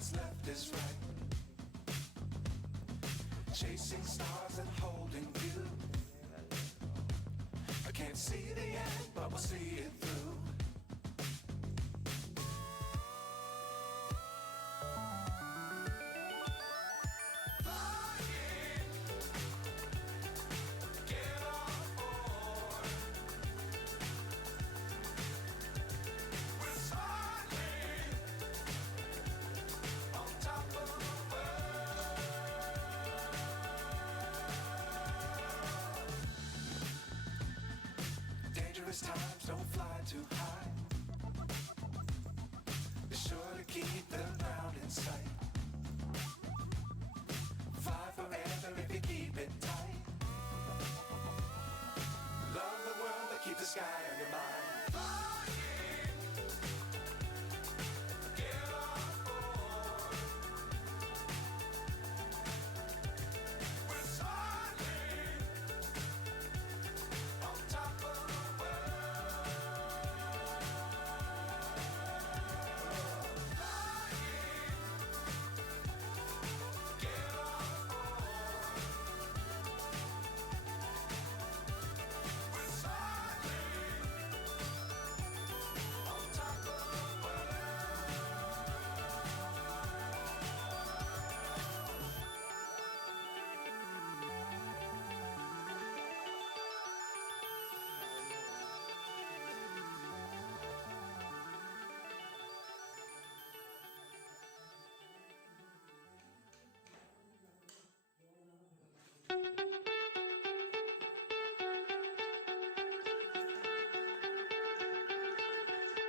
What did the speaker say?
what's left is right. Chasing stars and holding you. I can't see the end, but we'll see it through. Times don't fly too high. Be sure to keep the ground in sight. Fly forever if you keep it tight. Love the world but keep the sky on your mind.